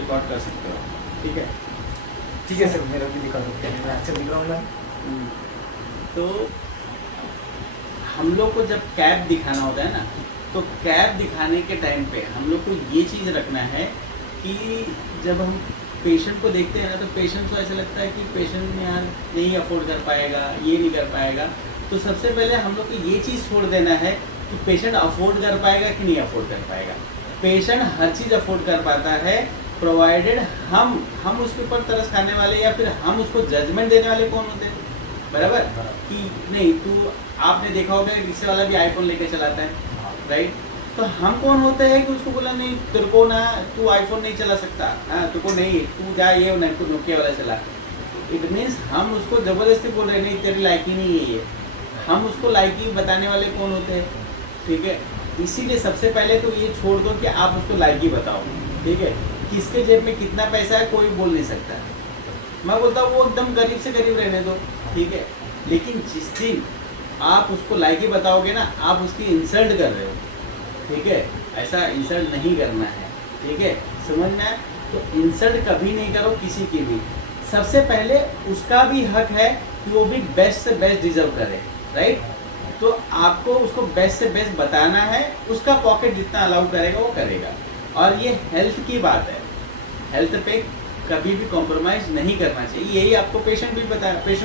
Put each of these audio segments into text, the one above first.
Record कर सकते हो। ठीक है, ठीक है सर, मेरा भी दिखा सकते हैं, मैं अच्छा दिख रहा हूँ मैं। तो हम लोग को जब कैप दिखाना होता है ना, तो कैप दिखाने के टाइम पे हम लोग को ये चीज़ रखना है कि जब हम पेशेंट को देखते हैं ना, तो पेशेंट को ऐसा लगता है कि पेशेंट यार नहीं अफोर्ड कर पाएगा, ये नहीं कर पाएगा। तो सबसे पहले हम लोग को ये चीज़ छोड़ देना है कि पेशेंट अफोर्ड कर पाएगा कि नहीं अफोर्ड कर पाएगा। पेशेंट हर चीज़ अफोर्ड कर पाता है, प्रोवाइडेड हम उसके ऊपर तरस खाने वाले या फिर हम उसको जजमेंट देने वाले कौन होते हैं, बराबर? कि नहीं तू, आपने देखा होगा रिक्शे वाला भी आईफोन लेके चलाता है, राइट? तो हम कौन होते हैं कि उसको बोला नहीं तेरे को ना, तू आईफोन नहीं चला सकता, हाँ तेरे को नहीं, तू जा ये नहीं, तू नोकिया वाला चला। इट मीन्स हम उसको ज़बरदस्ती बोल रहे हैं नहीं तेरी लायकी नहीं है ये। हम उसको लायकी बताने वाले कौन होते हैं, ठीक है? इसीलिए सबसे पहले तो ये छोड़ दो कि आप उसको लायकी बताओ, ठीक है? किसके जेब में कितना पैसा है कोई बोल नहीं सकता। मैं बोलता हूँ वो एकदम गरीब से गरीब रहने दो, ठीक है? लेकिन जिस दिन आप उसको लायकी बताओगे ना, आप उसकी इंसल्ट कर रहे हो, ठीक है? ऐसा इंसल्ट नहीं करना है, ठीक है? समझना है? तो इंसल्ट कभी नहीं करो किसी की भी। सबसे पहले उसका भी हक है कि वो भी बेस्ट से बेस्ट डिजर्व करे, राइट? तो आपको उसको बेस्ट से बेस्ट बताना है, उसका पॉकेट जितना अलाउ करेगा वो करेगा। और ये हेल्थ की बात है, हेल्थ पे कभी भी कॉम्प्रोमाइज़ नहीं करना चाहिए, यही आपको पेशेंट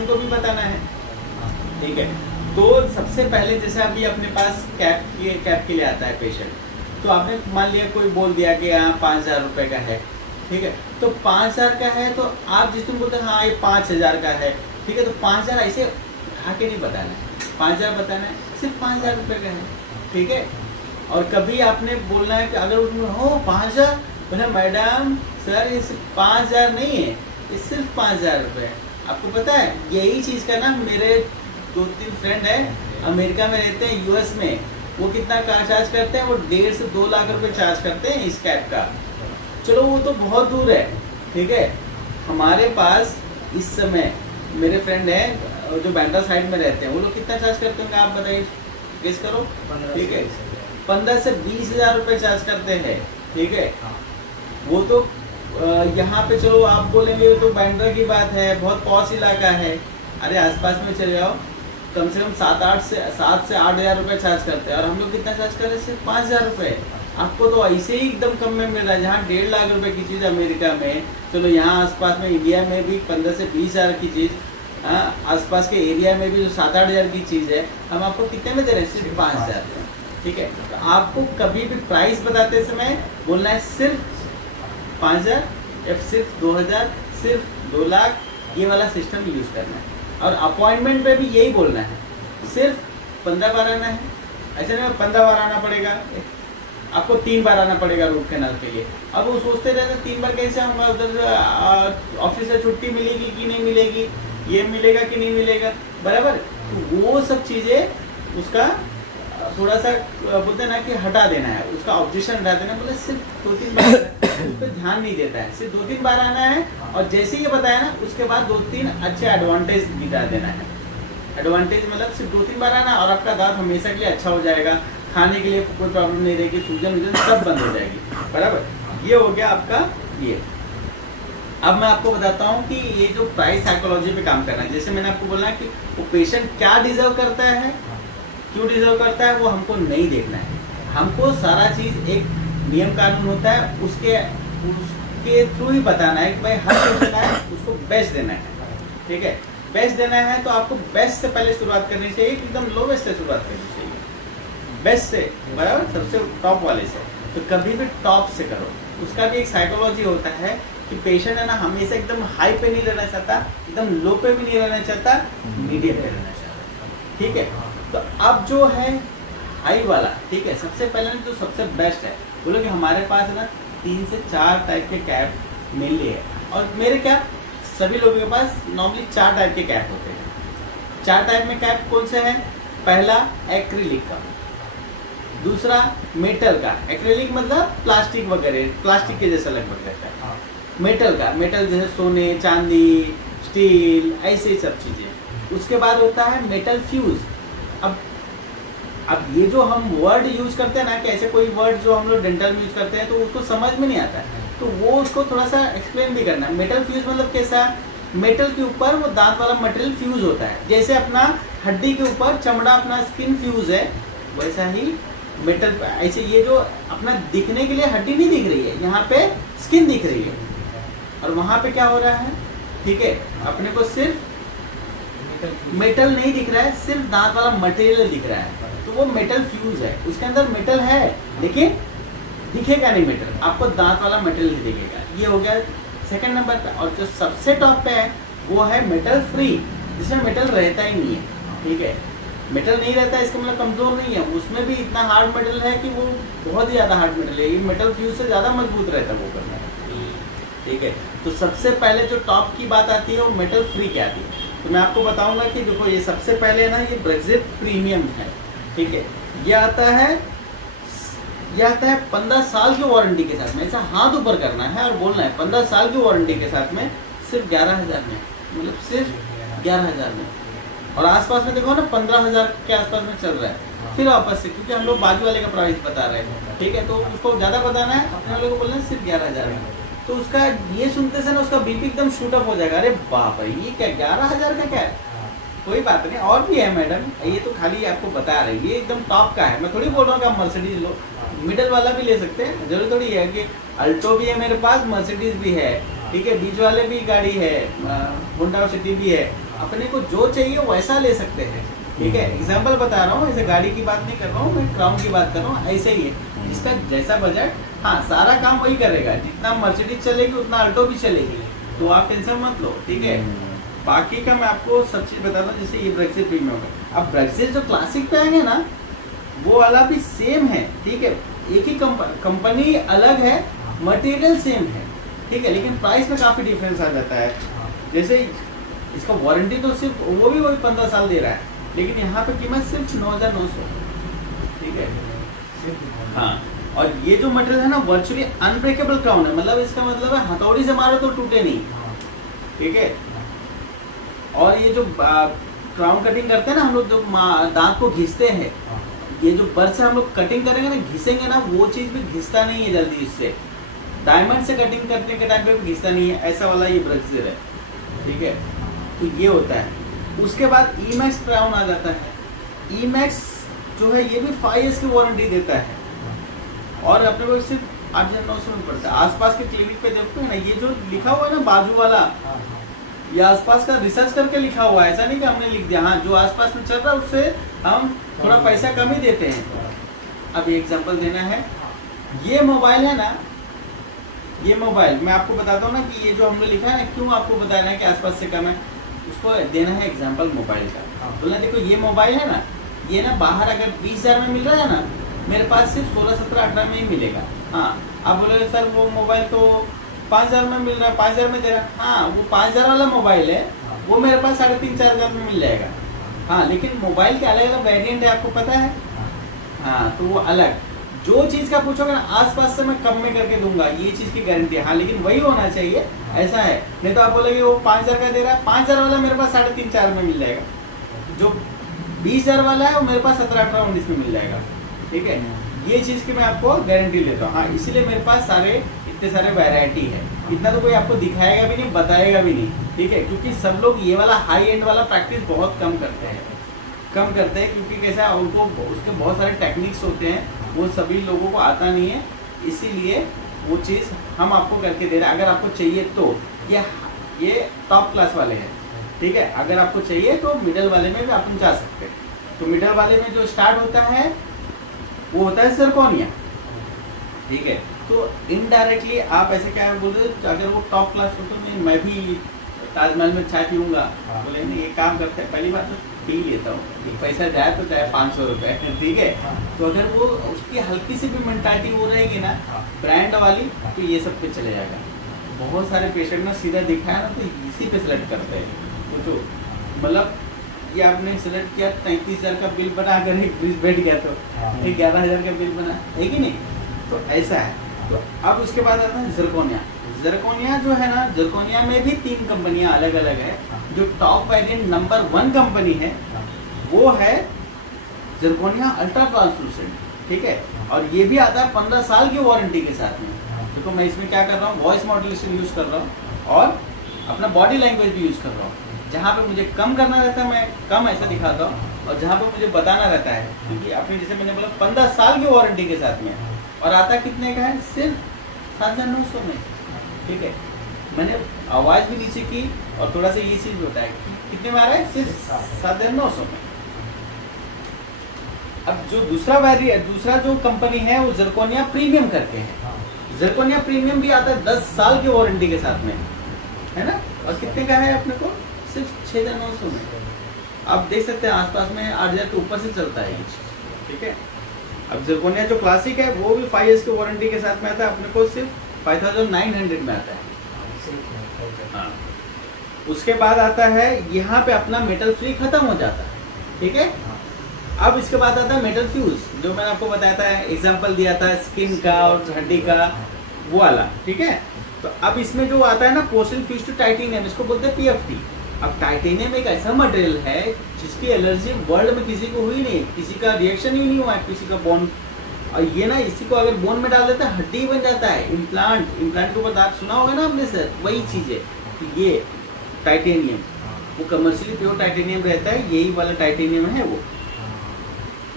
को भी बताना है, ठीक है? तो सबसे पहले जैसे अभी अपने पास कैप के लिए आता है पेशेंट, तो आपने मान लिया कोई बोल दिया कि हाँ 5,000 रुपये का है, ठीक है? तो 5,000 का है, तो आप जिस दिन बोलते हैं हाँ ये 5,000 का है, ठीक है? तो 5,000 ऐसे उठा के नहीं बताना है, 5,000 बताना है, सिर्फ 5,000 रुपये का है, ठीक है? और कभी आपने बोलना है कि अगर हो 5,000, बोला मैडम सर ये सिर्फ 5,000 नहीं है, ये सिर्फ 5,000 रुपये है। आपको पता है यही चीज़ का ना, मेरे 2-3 फ्रेंड है अमेरिका में रहते हैं, यूएस में, वो कितना चार्ज करते हैं, वो 1.5 से 2 लाख रुपए चार्ज करते हैं इस कैप का। चलो वो तो बहुत दूर है, ठीक है? हमारे पास इस समय मेरे फ्रेंड हैं जो बैंड्रा साइड में रहते हैं, वो लोग कितना चार्ज करते होंगे आप बताइए, गेस करो, ठीक है? 15 से 20,000 रुपये चार्ज करते हैं, ठीक है? वो तो यहाँ पे चलो आप बोलेंगे तो बैंड्रा की बात है, बहुत पॉश इलाका है। अरे आसपास में चले जाओ, कम से कम 7 से 8,000 रुपये चार्ज करते हैं, और हम लोग कितना चार्ज कर रहे हैं, सिर्फ 5,000 रुपये। आपको तो ऐसे ही एकदम कम में मिल रहा है, जहाँ 1.5 लाख रुपए की चीज़ अमेरिका में, चलो यहाँ आसपास में इंडिया में भी 15 से 20,000 की चीज़, आसपास के एरिया में भी जो 7-8 हज़ार की चीज़ है, हम आपको कितने में दे रहे हैं, सिर्फ 5,000, ठीक है? तो आपको कभी भी प्राइस बताते समय बोलना है सिर्फ 5,000 या सिर्फ 2,000, सिर्फ 2 लाख, ये वाला सिस्टम यूज़ करना है। और अपॉइंटमेंट पे भी यही बोलना है, सिर्फ 15 बार आना है, ऐसे नहीं 15 बार आना पड़ेगा, आपको 3 बार आना पड़ेगा रूट कैनाल के लिए। अब वो सोचते रहते 3 बार कैसे आऊँगा, उधर ऑफिस से छुट्टी मिलेगी कि नहीं मिलेगी, ये मिलेगा कि नहीं मिलेगा, बराबर? तो वो सब चीज़ें उसका थोड़ा सा बोलते हैं ना कि हटा देना है, उसका ऑब्जेक्शन हटा देना, बोले सिर्फ 2-3 बार उस पर ध्यान नहीं देता है, सिर्फ 2-3 बार आना है, और जैसे ये बताया ना उसके बाद 2-3 अच्छे एडवांटेज गिटा देना है। एडवांटेज मतलब सिर्फ 2-3 बार आना और आपका दांत हमेशा के लिए अच्छा हो जाएगा, खाने के लिए कोई प्रॉब्लम नहीं रहेगी, सूजन सब बंद हो जाएगी, बराबर? ये हो गया आपका ये। अब मैं आपको बताता हूँ कि ये जो प्राइस साइकोलॉजी पे काम करना है, जैसे मैंने आपको बोला कि वो पेशेंट क्या डिजर्व करता है, क्यों डिजर्व करता है, वो हमको नहीं देखना है। हमको सारा चीज़ एक नियम कानून होता है, उसके थ्रू ही बताना है कि भाई हर पेशेंट है उसको बेस्ट देना है, ठीक है? बेस्ट देना है तो आपको बेस्ट से पहले शुरुआत करनी चाहिए, एकदम लोवेस्ट से शुरुआत करनी चाहिए, बेस्ट से, बराबर? सबसे टॉप वाले से। तो कभी भी टॉप से करो। उसका भी एक साइकोलॉजी होता है कि पेशेंट है ना हमेशा एकदम हाई पे नहीं रहना चाहता, एकदम लो पे भी नहीं रहना चाहता, मीडियम पे रहना चाहता, ठीक है? तो अब जो है हाई वाला, ठीक है, सबसे पहले जो सबसे बेस्ट है, बोलो कि हमारे पास है ना 3 से 4 टाइप के कैप मेनली है, और मेरे कैप सभी लोगों के पास नॉर्मली 4 टाइप के कैप होते हैं। 4 टाइप में कैप कौन से हैं? पहला एक्रिलिक का, दूसरा मेटल का, एक्रिलिक मतलब प्लास्टिक वगैरह, प्लास्टिक के जैसा लगभग रहता है। मेटल का, मेटल जैसे सोने, चांदी, स्टील, ऐसे सब चीज़ें। उसके बाद होता है मेटल फ्यूज। अब ये जो हम वर्ड यूज करते हैं ना, कि ऐसे कोई वर्ड जो हम लोग डेंटल में यूज करते हैं तो उसको समझ में नहीं आता है, तो वो उसको थोड़ा सा एक्सप्लेन भी करना है। मेटल फ्यूज मतलब कैसा, मेटल के ऊपर वो दांत वाला मटेरियल फ्यूज होता है। जैसे अपना हड्डी के ऊपर चमड़ा अपना स्किन फ्यूज है, वैसा ही मेटल ऐसे ये जो अपना दिखने के लिए हड्डी नहीं दिख रही है, यहाँ पे स्किन दिख रही है और वहाँ पे क्या हो रहा है, ठीक है, अपने को सिर्फ मेटल नहीं दिख रहा है, सिर्फ दांत वाला मटेरियल दिख रहा है, तो वो मेटल फ्यूज है। उसके अंदर मेटल है लेकिन दिखेगा नहीं मेटल, आपको दांत वाला मटेरियल दिखेगा। ये हो गया सेकंड नंबर पे। और जो सबसे टॉप पे है वो है मेटल फ्री, जिसमें मेटल रहता ही नहीं है, ठीक है। मेटल नहीं रहता इसका मतलब कमजोर नहीं है, उसमें भी इतना हार्ड मेटल है कि वो बहुत ही ज़्यादा हार्ड मेटल है, ये मेटल फ्यूज से ज़्यादा मजबूत रहता है वो करना, ठीक है। तो सबसे पहले जो टॉप की बात आती है वो मेटल फ्री की आती है। तो मैं आपको बताऊंगा कि देखो ये सबसे पहले ना ये ब्रेक्जिट प्रीमियम है, ठीक है। ये आता है 15 साल की वारंटी के साथ में। ऐसा हाथ ऊपर करना है और बोलना है 15 साल की वारंटी के साथ में, सिर्फ 11,000 में, मतलब सिर्फ 11,000 में। और आसपास में देखो ना 15,000 के आसपास में चल रहा है। फिर वापस से, क्योंकि हम लोग बाजू वाले का प्राइस बता रहे हैं, ठीक है, तो उसको ज़्यादा बताना है, अपने वाले को बोलना है सिर्फ 11,000 में। तो उसका ये सुनते से ना उसका बीपी एकदम शूटअप हो जाएगा, अरे बाप रे ये क्या 11,000 का क्या है। कोई बात नहीं, और भी है मैडम, ये तो खाली आपको बता रहे हैं, ये एकदम टॉप का है। मैं थोड़ी बोल रहा हूँ कि आप मर्सिडीज लो, मिडिल वाला भी ले सकते हैं, जरूरी थोड़ी है कि अल्टो भी है मेरे पास, मर्सिडीज भी है, ठीक है, बीच वाले भी गाड़ी है, होंडा सिटी भी है, अपने को जो चाहिए वैसा ले सकते हैं, ठीक है। एग्जाम्पल बता रहा हूँ, ऐसे गाड़ी की बात नहीं कर रहा हूँ, मैं क्राउन की बात कर रहा हूँ। ऐसे ही है, जिसका जैसा बजट, हाँ सारा काम वही करेगा, जितना मर्सिडीज चलेगी उतना अल्टो भी चलेगी, तो आप टेंशन मत लो, ठीक है। बाकी का मैं आपको सब चीज़ बताता हूँ। जैसे ये ब्रेक्जिट प्रीमियम है, अब ब्रेक्जिट जो क्लासिक पे आएंगे ना वो वाला भी सेम है, ठीक है, एक ही कंपनी अलग है, मटेरियल सेम है, ठीक है, लेकिन प्राइस में काफ़ी डिफरेंस आ जाता है। जैसे इसका वारंटी तो सिर्फ वो भी वही 15 साल दे रहा है, लेकिन यहाँ पे कीमत सिर्फ 9,900, ठीक है। हाँ, और ये जो मटेरियल है ना वर्चुअली अनब्रेकेबल क्राउन है, मतलब इसका मतलब है हथौड़ी से मारो तो टूटे नहीं, ठीक है। और ये जो क्राउन कटिंग करते हैं ना हम लोग, जो दांत को घिसते हैं, ये जो बर्स से हम लोग कटिंग करेंगे ना, घिसेंगे ना, वो चीज़ भी घिसता नहीं है जल्दी इससे। डायमंड से कटिंग करने के टाइम पे भी घिसता नहीं है, ऐसा वाला ये ब्रेक्जिट है, ठीक है। तो ये होता है। उसके बाद ईमैक्स क्राउन आ जाता है। ईमैक्स जो है ये भी 5 ईयर्स की वारंटी देता है और अपने को सिर्फ 8,900 में पड़ता है। आसपास के क्लिनिक पे देखते हैं ना, ये जो लिखा हुआ है ना बाजू वाला, ये आसपास का रिसर्च करके लिखा हुआ है, ऐसा नहीं कि हमने लिख दिया। हाँ, जो आसपास में चल रहा है उससे हम थोड़ा पैसा कम ही देते हैं। अब एग्जांपल देना है, ये मोबाइल है ना, ये मोबाइल मैं आपको बताता हूँ ना कि ये जो हमने लिखा है ना, क्यों आपको बताना है कि आसपास से कम है, उसको देना है एग्जांपल मोबाइल का। बोलना देखो ये मोबाइल है ना, ये ना बाहर अगर 20,000 में मिल रहा है ना, मेरे पास सिर्फ 16, 17, 18 में ही मिलेगा। हाँ, आप बोलोगे सर वो मोबाइल तो 5,000 में मिल रहा है, 5,000 में दे रहा है। हाँ, वो 5,000 वाला मोबाइल है, वो मेरे पास 3,500, 4,000 में मिल जाएगा। हाँ, लेकिन मोबाइल के अलग अलग वेरिएंट है, आपको पता है। हाँ, तो वो अलग जो चीज़ का पूछोगे ना आसपास से मैं कम में करके दूंगा, ये चीज़ की गारंटी है। हाँ, लेकिन वही होना चाहिए, ऐसा है। नहीं तो आप बोलोगे वो 5,000 का दे रहा है, 5,000 वाला मेरे पास 3,500, 4 में मिल जाएगा। जो 20,000 वाला है वो मेरे पास 17, 18, 19 में मिल जाएगा, ठीक है। ये चीज़ की मैं आपको गारंटी देता हूँ। हाँ, इसीलिए मेरे पास इतने सारे वैरायटी है। इतना तो कोई आपको दिखाएगा भी नहीं, बताएगा भी नहीं, ठीक है, क्योंकि सब लोग ये वाला हाई एंड वाला प्रैक्टिस बहुत कम करते हैं, क्योंकि कैसा उनको उसके बहुत सारे टेक्निक्स होते हैं, वो सभी लोगों को आता नहीं है, इसीलिए वो चीज़ हम आपको करके दे रहे हैं। अगर आपको चाहिए तो ये टॉप क्लास वाले हैं, ठीक है। अगर आपको चाहिए तो मिडल वाले में भी आप जा सकते हैं। तो मिडल वाले में जो स्टार्ट होता है वो होता है जिरकोनिया, ठीक है। तो इनडायरेक्टली आप ऐसे क्या बोल रहे हो, अगर वो टॉप क्लास हो तो मैं भी ताजमहल में चाय पीऊँगा, बोले नहीं ये काम करते हैं, पहली बात तो पी लेता हूँ, पैसा जाए तो चाहे 500 रुपये, ठीक है। तो अगर वो उसकी हल्की सी भी मेंटालिटी वो रहेगी ना ब्रांड वाली, तो ये सब पे चले जाएगा। बहुत सारे पेशेंट ना सीधा दिखाया ना तो इसी पे सेलेक्ट करते हैं। सोचो, मतलब ये आपने सेलेक्ट किया 33,000 का बिल बना, अगर एक ब्रिज बैठ गया तो 11,000 का बिल बना, है कि नहीं। तो ऐसा है। तो अब उसके बाद आता है जिरकोनिया। जिरकोनिया जो है ना, जिरकोनिया में भी 3 कंपनियां अलग अलग है। जो टॉप वेरिएंट नंबर 1 कंपनी है वो है जिरकोनिया अल्ट्रा ट्रांसलूसेंट, ठीक है। और ये भी आता है 15 साल की वारंटी के साथ में, देखो मैं इसमें क्या कर रहा हूँ, वॉइस मॉड्यूलेशन यूज़ कर रहा हूँ और अपना बॉडी लैंग्वेज भी यूज़ कर रहा हूँ। जहाँ पे मुझे कम करना रहता है मैं कम ऐसा दिखाता हूँ, और जहाँ पे मुझे बताना रहता है, क्योंकि आपने जैसे मैंने बोला 15 साल की वारंटी के साथ में, और आता कितने का है, सिर्फ 7,900 में। ठीक है, मैंने आवाज़ भी नीचे की और थोड़ा सा ये चीज़ बताया कि कितने में आ रहा है, सिर्फ 7,900 में। अब जो दूसरा जो कंपनी है वो ज़िरकोनिया प्रीमियम करके है। ज़िरकोनिया प्रीमियम भी आता है 10 साल की वारंटी के साथ में, है ना, और कितने का है अपने को, सिर्फ 6,900 में। आप देख सकते हैं आसपास में 8,000 के ऊपर से चलता है ये। ठीक है, अब ज़िरकोनिया जो क्लासिक है वो भी 5 years की वारंटी के साथ में आता है, अपने को सिर्फ 5,900 में आता है। हाँ, उसके बाद आता है यहाँ पे अपना मेटल फ्री खत्म हो जाता है। ठीक है, अब इसके बाद आता है मेटल फ्यूज, जो मैंने आपको बताया था, एग्जांपल दिया था स्किन का और हड्डी का वो वाला। ठीक है, तो अब इसमें जो आता है ना पोर्सिन फ्यूज टू टाइटेनियम, इसको बोलते हैं पीएफटी। अब टाइटेनियम एक ऐसा मटेरियल है जिसकी एलर्जी वर्ल्ड में किसी को हुई नहीं, किसी का रिएक्शन ही नहीं हुआ है, किसी का बोन, और ये ना इसी को अगर बोन में डाल देते हैं हड्डी बन जाता है। इम्प्लांट के ऊपर आप सुना होगा ना आपने सर, वही चीज़ है कि ये टाइटेनियम, वो कमर्शियली प्योर टाइटेनियम रहता है, यही वाला टाइटेनियम है वो।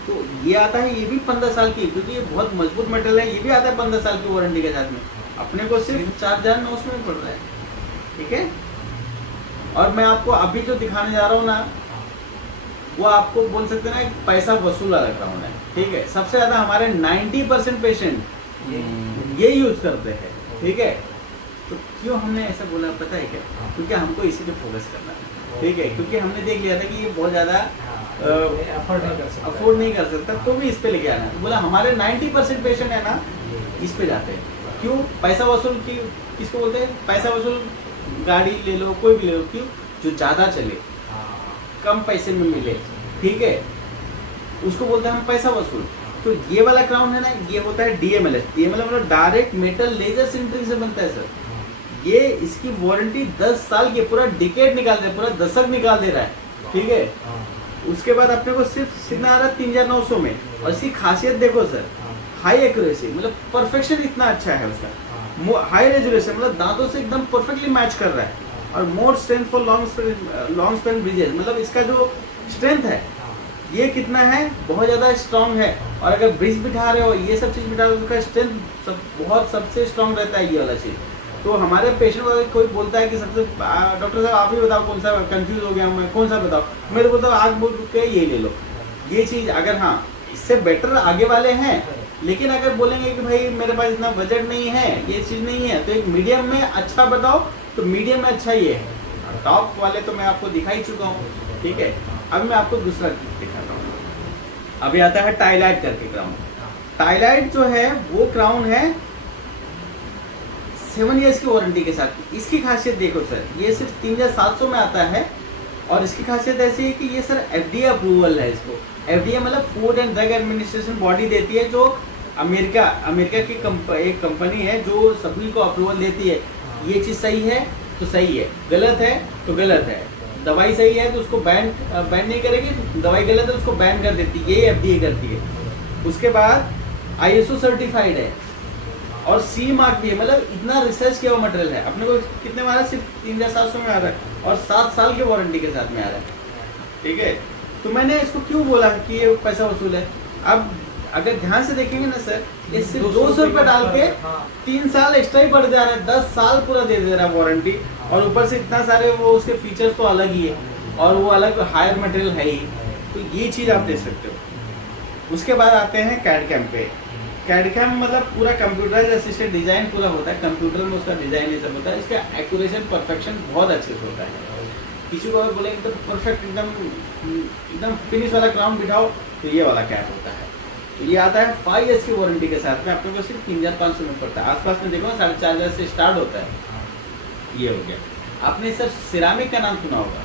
तो ये आता है, ये भी 15 साल की, क्योंकि ये बहुत मजबूत मटेरियल है, ये भी आता है 15 साल की वारंटी के साथ में, अपने को सिर्फ 4,900 में पड़ रहा है। ठीक है, और मैं आपको अभी जो दिखाने जा रहा हूँ ना, वो आपको बोल सकते हैं ना एक पैसा वसूल वाला ग्राउंड है। ठीक है, सबसे ज़्यादा हमारे 90% पेशेंट ये यूज करते हैं। ठीक है, तो क्यों हमने ऐसा बोला पता है क्या, क्योंकि हमको इसी पे फोकस करना है। ठीक है, क्योंकि हमने देख लिया था कि ये बहुत ज़्यादा अफोर्ड नहीं कर सकता, तो भी इस पे लेके आना है। तो बोला हमारे 90% पेशेंट है ना इस पे जाते हैं। क्यों, पैसा वसूल की किसको बोलते हैं, पैसा वसूल गाड़ी ले लो, कोई भी ले लो, क्यों, जो ज़्यादा चले, कम पैसे में मिले। ठीक है, उसको बोलते हैं हम पैसा वसूल। तो ये वाला क्राउन है ना, ये होता है डीएमएलएस। डीएमएलएस मतलब डायरेक्ट मेटल लेजर सिंटरिंग से बनता है सर। ये इसकी वारंटी 10 साल की, पूरा डिकेड निकाल दे, पूरा दशक निकाल दे रहा है। ठीक है, उसके बाद अपने को सिर्फ कितना आ रहा है, 3,900 में। और इसकी खासियत देखो सर, हाई एक्यूरेसी, मतलब परफेक्शन इतना अच्छा है उसका, हाई रेजोल्यूशन, मतलब दांतों से एकदम परफेक्टली मैच कर रहा है। और मोर strength for long span bridges, मतलब इसका जो स्ट्रेंथ है ये कितना है, बहुत ज़्यादा स्ट्रांग है। और अगर ब्रिज बिठा रहे हो, ये सब चीज़ बिठा रहे हो, उसका स्ट्रेंथ बहुत सबसे स्ट्रांग रहता है ये वाला चीज़। तो हमारे पेशेंट वाले कोई बोलता है कि सबसे डॉक्टर साहब आप ही बताओ कौन सा, कंफ्यूज हो गया मैं, कौन सा बताओ, मेरे को तो आग बोल के ये ले लो। ये चीज़ अगर हाँ इससे बेटर आगे वाले हैं, लेकिन अगर बोलेंगे कि भाई मेरे पास इतना बजट नहीं है, ये चीज़ नहीं है, तो एक मीडियम में अच्छा बताओ, तो मीडियम में अच्छा ये है। टॉप वाले तो मैं आपको दिखा ही चुका हूँ। ठीक है, अब मैं आपको दूसरा दिखाता हूँ। अभी आता है टाइलाइट करके क्राउन। टाइलाइट जो है वो क्राउन है 7 years की वारंटी के साथ। इसकी खासियत देखो सर, ये सिर्फ 3,700 में आता है। और इसकी खासियत ऐसी है कि ये सर एफडीए अप्रूवल है। इसको एफडीए मतलब food and drug administration body देती है, जो अमेरिका की एक कंपनी है जो सभी को अप्रूवल देती है। ये चीज़ सही है तो सही है, गलत है तो गलत है। दवाई सही है तो उसको बैन नहीं करेगी, दवाई गलत है तो उसको बैन कर देती है, ये एफडीए करती है। उसके बाद आईएसओ सर्टिफाइड है और सी मार्क भी है, मतलब इतना रिसर्च किया हुआ मटेरियल है। अपने को कितने में आ रहा है, सिर्फ 3,700 में आ रहा है और 7 साल की वारंटी के साथ में आ रहा है। ठीक है, तो मैंने इसको क्यों बोला कि ये पैसा वसूल है। अब अगर ध्यान से देखेंगे ना सर, ये सिर्फ 200 रुपये डाल के 3 साल एक्स्ट्रा ही बढ़ जा रहा है, 10 साल पूरा दे दे रहा है वारंटी। और ऊपर से इतना सारे वो उसके फीचर्स तो अलग ही है, और वो अलग हायर मटेरियल है ही। तो ये चीज़ आप देख सकते हो। उसके बाद आते हैं कैड कैम पे। कैड कैम मतलब पूरा कंप्यूटर असिस्टेड डिजाइन पूरा होता है, कंप्यूटर में उसका डिजाइन ये सब होता है। इसका एक्यूरेशन परफेक्शन बहुत अच्छे से होता है। किसी को अगर बोलेंगे तो परफेक्ट एकदम फिनिश वाला क्राउन बिठाओ, तो ये वाला कैप होता है। ये आता है 5 years की वारंटी के साथ में, आपको सिर्फ 3,500 में पड़ता है। आसपास में देखो 4,500 से स्टार्ट होता है। ये हो गया। आपने सर सिरामिक का नाम सुना होगा,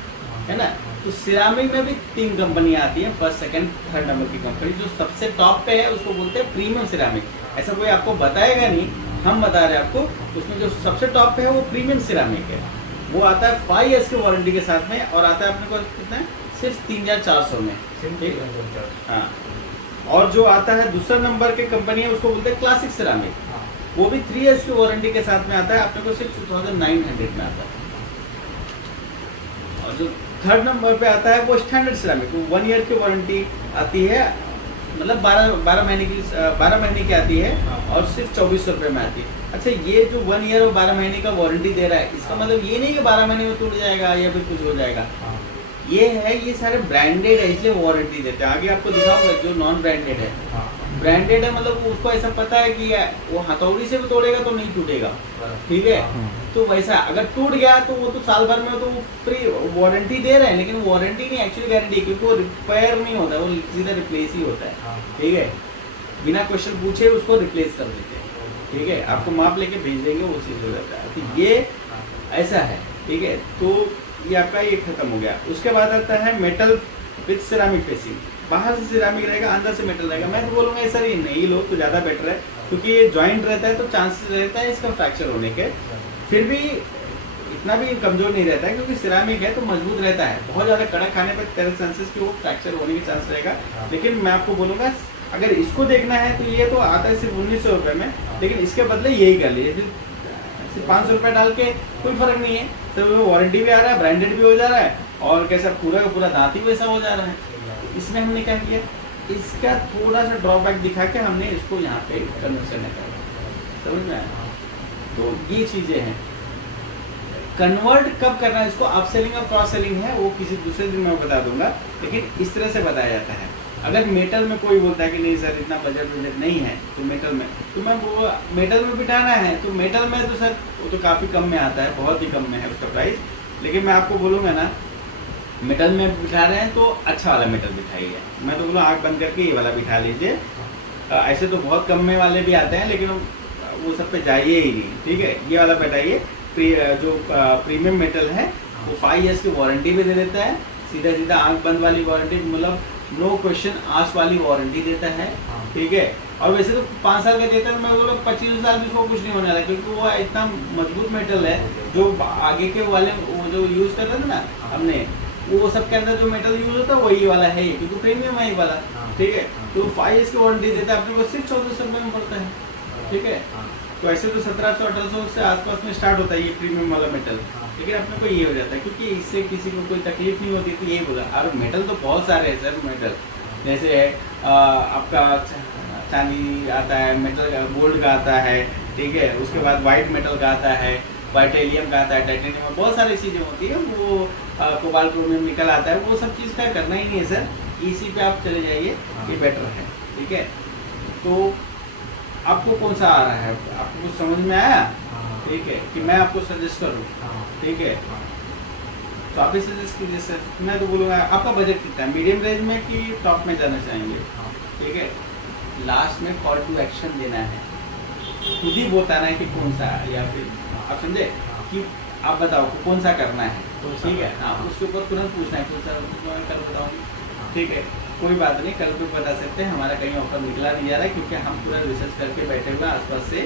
है ना। तो सिरामिक में भी 3 कंपनियां आती हैं, फर्स्ट सेकंड थर्ड नंबर की कंपनी। जो सबसे टॉप पे है उसको बोलते हैं प्रीमियम सिरामिक। ऐसा कोई आपको बताएगा नहीं, हम बता रहे हैं आपको। उसमें जो सबसे टॉप पे है वो प्रीमियम सिरामिक है। वो आता है 5 years की वारंटी के साथ में, और आता है अपने को कितना है, सिर्फ 3,400 में। ठीक है, हाँ। और जो आता है दूसरा नंबर के कंपनी है उसको बोलते हैं क्लासिक सिरामिक। वो भी 3 इयर्स की वारंटी के साथ में आता है, अपने को सिर्फ 2900 में आता है। और जो थर्ड नंबर पे आता है वो स्टैंडर्ड सिरामिक, 1 ईयर की वारंटी आती है, मतलब 12 महीने की आती है और सिर्फ 2400 रुपये में आती है। अच्छा, ये जो 1 ईयर और 12 महीने का वारंटी दे रहा है, इसका मतलब ये नहीं कि 12 महीने में टूट जाएगा या फिर कुछ हो जाएगा। ये है, ये सारे ब्रांडेड है इसलिए वारंटी देते हैं। आगे आपको दिखाऊंगा जो नॉन ब्रांडेड है। ब्रांडेड है मतलब उसको ऐसा पता है कि वो हथौड़ी से भी तोड़ेगा तो नहीं टूटेगा, ठीक है। तो वैसा अगर टूट गया तो वो तो साल भर में तो फ्री वारंटी दे रहे हैं, लेकिन वारंटी नहीं एक्चुअली गारंटी, क्योंकि वो रिपेयर नहीं होता है, वो सीधा रिप्लेस ही होता है, ठीक है। बिना क्वेश्चन पूछे उसको रिप्लेस कर देते हैं, ठीक है। आपको माप लेके भेज देंगे, वो चीज़ हो जाता है। तो ये ऐसा है, ठीक है। तो ये आपका ये खत्म हो गया। उसके बाद आता है मेटल विथ सिरामिक फेसिंग। बाहर से सिरामिक रहेगा, अंदर से मेटल रहेगा। मैं तो बोलूँगा सर ये नहीं लो तो ज़्यादा बेटर है, क्योंकि ये जॉइंट रहता है तो चांसेस रहता है इसका फ्रैक्चर होने के। फिर भी इतना भी कमज़ोर नहीं रहता है, क्योंकि सिरामिक है तो मजबूत रहता है। बहुत ज़्यादा कड़क खाने पर तेरे चांसेस कि वो फ्रैक्चर होने के चांस रहेगा। लेकिन मैं आपको बोलूँगा अगर इसको देखना है तो ये तो आता है सिर्फ 1900 रुपये में, लेकिन इसके बदले यही कर लीजिए। सिर्फ 500 रुपये डाल के कोई फर्क नहीं है, तो वारंटी भी आ रहा है, ब्रांडेड भी हो जा रहा है, और कैसा पूरा का पूरा दांत ही वैसा हो जा रहा है। इसमें हमने क्या किया, इसका थोड़ा सा ड्रॉबैक दिखा के हमने इसको यहाँ पे कन्वर्सन किया, समझ में आया। तो ये चीज़ें हैं। कन्वर्ट कब करना है इसको, अप सेलिंग और क्रॉस सेलिंग है, वो किसी दूसरे दिन मैं बता दूंगा, लेकिन इस तरह से बताया जाता है। अगर मेटल में कोई बोलता है कि नहीं सर इतना बजट नहीं है, तो मेटल में तो मैं वो मेटल में बिठाना है तो मेटल में तो सर वो तो काफ़ी कम में आता है, बहुत ही कम में है उसका प्राइस। लेकिन मैं आपको बोलूँगा ना, मेटल में बिठा रहे हैं तो अच्छा वाला मेटल बिठाइए। मैं तो बोलूँ आँख बंद करके ये वाला बिठा लीजिए। ऐसे तो बहुत कम में वाले भी आते हैं, लेकिन वो सब पे जाइए ही नहीं, ठीक है। ये वाला बैठाइए। जो प्रीमियम मेटल है वो 5 इयर्स की वारंटी भी दे देता है, सीधा सीधा आँख बंद वाली वारंटी, मतलब नो क्वेश्चन आस्क वाली वारंटी देता है, ठीक है। और वैसे तो 5 साल का देता है, मैं बोला 25 साल भी उसको कुछ नहीं होने वाला, क्योंकि वो इतना मजबूत मेटल है। जो आगे के वाले वो जो यूज़ कर रहे थे ना हमने, वो सब के अंदर जो मेटल यूज होता है वही वाला है, क्योंकि प्रीमियम है ये वाला, ठीक है। तो 5 इयर्स की वारंटी देता है, अपने को सिर्फ 1400 रुपये में पड़ता है, ठीक है। तो ऐसे तो 1700-1800 से आसपास में स्टार्ट होता है ये प्रीमियम वाला मेटल, लेकिन अपने को ये हो जाता है क्योंकि इससे किसी को कोई तकलीफ नहीं होती। तो यही बोला। और मेटल तो बहुत सारे हैं सर, मेटल जैसे आपका चांदी आता है, मेटल गोल्ड का आता है, ठीक है। उसके बाद वाइट मेटल का आता है, वाइटेलियम का आता है, टाइटेनियम, बहुत सारी चीज़ें होती है। वो कोबाल्ट क्रोमियम निकल आता है, वो सब चीज़ का करना ही नहीं है सर। इसी पे आप चले जाइए, ये बेटर है, ठीक है। तो आपको कौन सा आ रहा है, आपको कुछ समझ में आया, ठीक है, कि मैं आपको सजेस्ट करूँ, ठीक है। तो आप ही सजेस्ट कीजिए सर। मैं तो बोलूँगा आपका बजट कितना है, मीडियम रेंज में कि टॉप में जाना चाहेंगे, ठीक है। लास्ट में कॉल टू एक्शन देना है, खुद ही बताना है कि कौन सा, या फिर आप समझे कि आप बताओ कौन सा करना है, ठीक है। हाँ, उसके ऊपर तुरंत पूछना है, सर मैं कल बताऊँगी, ठीक है। कोई बात नहीं, कल तो बता सकते हैं, हमारा कहीं ऑफर निकला नहीं जा रहा है, क्योंकि हम पूरा रिसर्च करके बैठे हुए आसपास से।